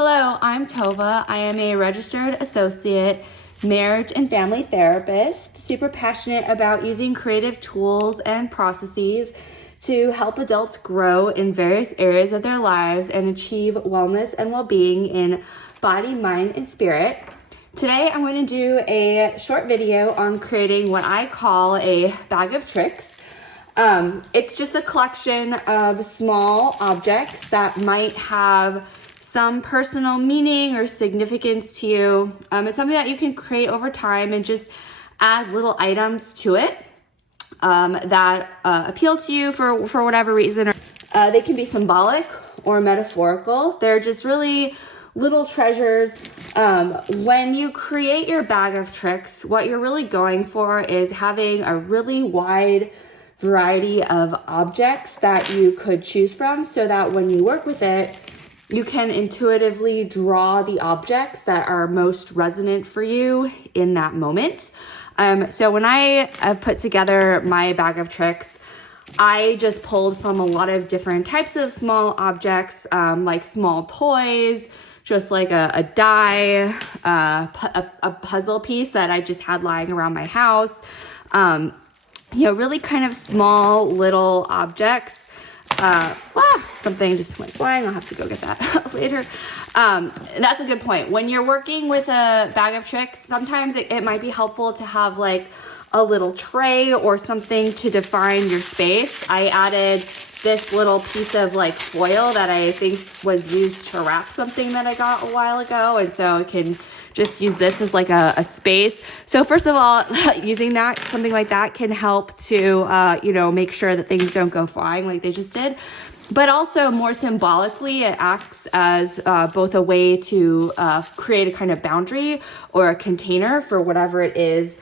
Hello, I'm Tova. I am a registered associate marriage and family therapist, super passionate about using creative tools and processes to help adults grow in various areas of their lives and achieve wellness and well-being in body, mind, and spirit. Today, I'm going to do a short video on creating what I call a bag of tricks. It's just a collection of small objects that might have some personal meaning or significance to you. It's something that you can create over time and just add little items to it that appeal to you for whatever reason. They can be symbolic or metaphorical. They're just really little treasures. When you create your bag of tricks, what you're really going for is having a really wide variety of objects that you could choose from so that when you work with it, you can intuitively draw the objects that are most resonant for you in that moment. So when I have put together my bag of tricks, I just pulled from a lot of different types of small objects, like small toys, just like a die, a puzzle piece that I just had lying around my house. Really kind of small little objects. Something just went flying. I'll have to go get that later. That's a good point. When you're working with a bag of tricks, sometimes it might be helpful to have like a little tray or something to define your space. I added this little piece of like foil that I think was used to wrap something that I got a while ago. And so I can just use this as like a space. So first of all, using something like that can help to, make sure that things don't go flying like they just did. But also more symbolically, it acts as both a way to create a kind of boundary or a container for whatever it is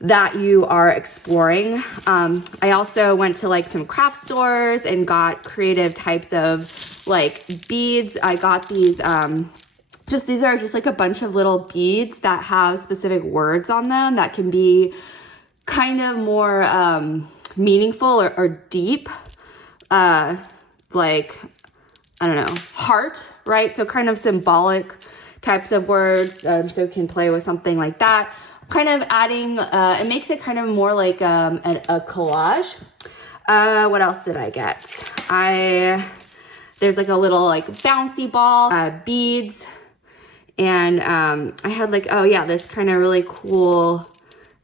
that you are exploring. I also went to like some craft stores and got creative types of like beads. I got these, these are just like a bunch of little beads that have specific words on them that can be kind of more meaningful or deep, heart, right? So kind of symbolic types of words. So you can play with something like that. Kind of adding, it makes it kind of more like a collage. What else did I get? There's like a little like bouncy ball, beads, and I had like, this kind of really cool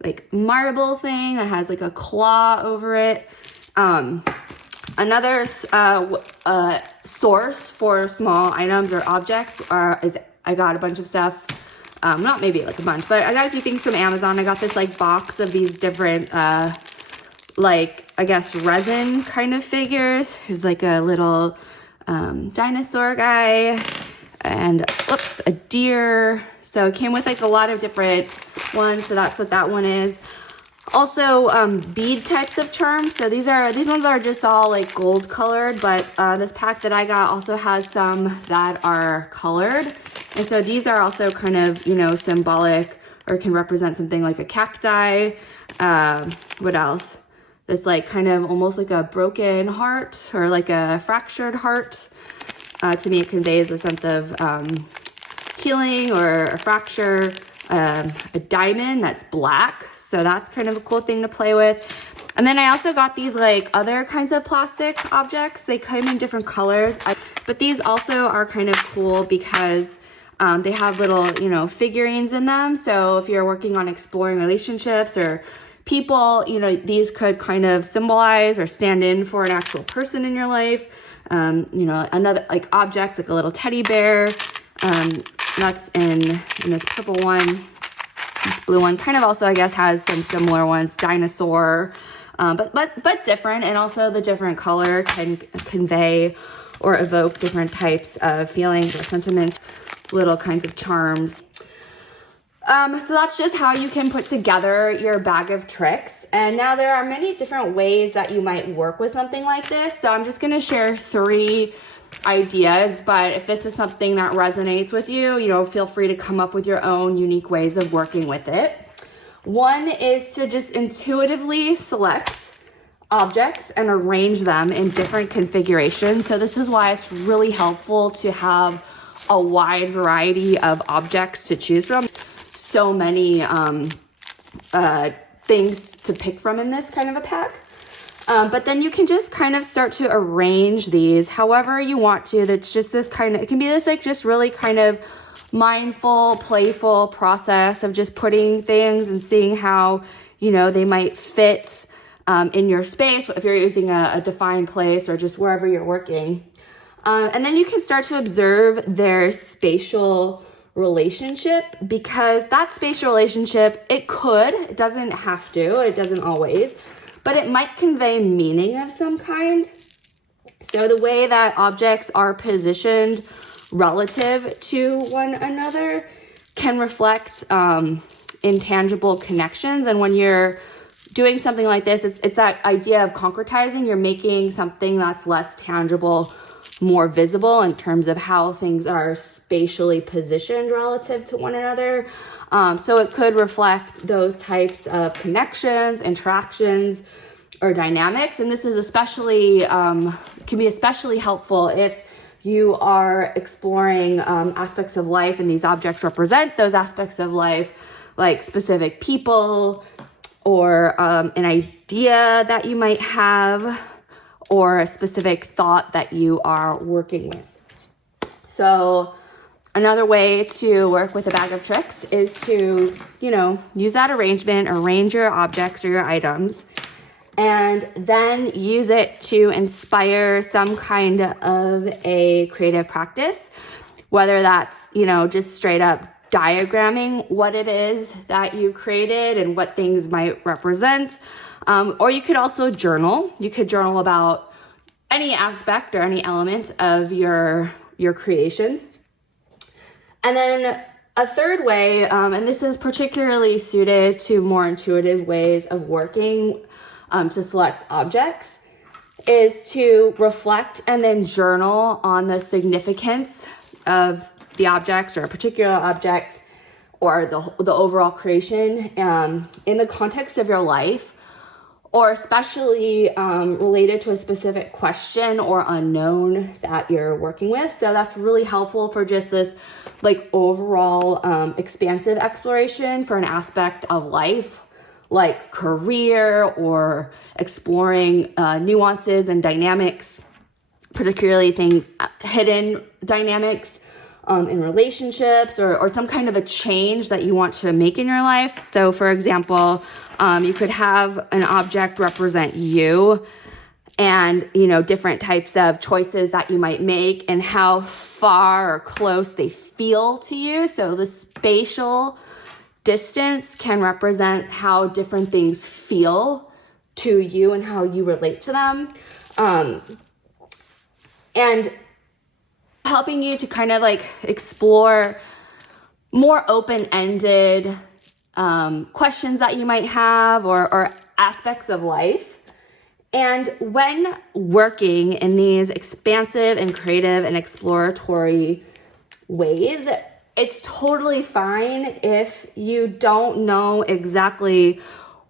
like marble thing that has like a claw over it. Another source for small items or objects is I got a bunch of stuff. Not maybe like a bunch, but I got a few things from Amazon. I got this like box of these different, resin kind of figures. There's like a little dinosaur guy and, a deer. So it came with like a lot of different ones. So that's what that one is. Also, bead types of charms. So these ones are just all like gold colored, but this pack that I got also has some that are colored. And so these are also kind of, symbolic or can represent something like a cacti. What else? This like kind of almost like a broken heart or like a fractured heart. To me, it conveys a sense of healing or a fracture. A diamond that's black. So that's kind of a cool thing to play with. And then I also got these like other kinds of plastic objects. They come in different colors. But these also are kind of cool because they have little, figurines in them. So if you're working on exploring relationships or people, these could kind of symbolize or stand in for an actual person in your life. Another like objects like a little teddy bear. That's in this purple one. This blue one kind of also, I guess, has some similar ones. Dinosaur, but different. And also the different color can convey or evoke different types of feelings or sentiments, little kinds of charms. So that's just how you can put together your bag of tricks. And now there are many different ways that you might work with something like this. So I'm just going to share 3 ideas, but if this is something that resonates with you, feel free to come up with your own unique ways of working with it. One is to just intuitively select objects and arrange them in different configurations. So this is why it's really helpful to have a wide variety of objects to choose from. So many things to pick from in this kind of a pack. But then you can just kind of start to arrange these however you want to. That's just this kind of, it can be this like just really kind of mindful, playful process of just putting things and seeing how, you know, they might fit in your space, if you're using a defined place or just wherever you're working. And then you can start to observe their spatial relationship, because that spatial relationship, it doesn't have to, it doesn't always, but it might convey meaning of some kind. So the way that objects are positioned relative to one another can reflect intangible connections. And when you're doing something like this, it's that idea of concretizing. You're making something that's less tangible more visible in terms of how things are spatially positioned relative to one another. So it could reflect those types of connections, interactions, or dynamics. And this is especially, can be especially helpful if you are exploring aspects of life and these objects represent those aspects of life, like specific people or an idea that you might have, or a specific thought that you are working with. So another way to work with a bag of tricks is to, you know, use that arrangement, arrange your objects or your items, and then use it to inspire some kind of a creative practice, whether that's, you know, just straight up diagramming what it is that you created and what things might represent. Or you could also journal. You could journal about any aspect or any element of your creation. And then a third way, and this is particularly suited to more intuitive ways of working to select objects, is to reflect and then journal on the significance of the objects or a particular object or the overall creation in the context of your life, or especially related to a specific question or unknown that you're working with. So that's really helpful for just this like overall expansive exploration for an aspect of life, like career or exploring nuances and dynamics, particularly things, hidden dynamics in relationships, or some kind of a change that you want to make in your life. So for example, you could have an object represent you and, you know, different types of choices that you might make and how far or close they feel to you. So the spatial distance can represent how different things feel to you and how you relate to them. And helping you to kind of like explore more open-ended questions that you might have or aspects of life. And when working in these expansive and creative and exploratory ways, it's totally fine if you don't know exactly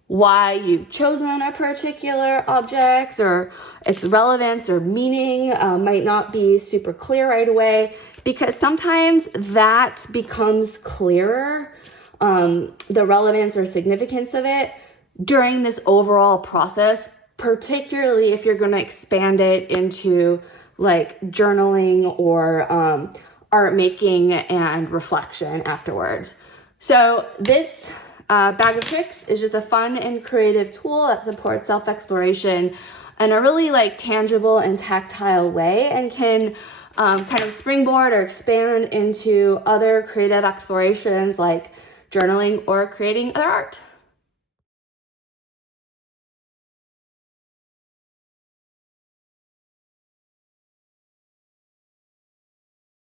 why you've chosen a particular object, or its relevance or meaning might not be super clear right away, because sometimes that becomes clearer, the relevance or significance of it during this overall process, particularly if you're going to expand it into like journaling or art making and reflection afterwards. So this bag of tricks is just a fun and creative tool that supports self-exploration in a really like tangible and tactile way, and can kind of springboard or expand into other creative explorations like journaling or creating other art.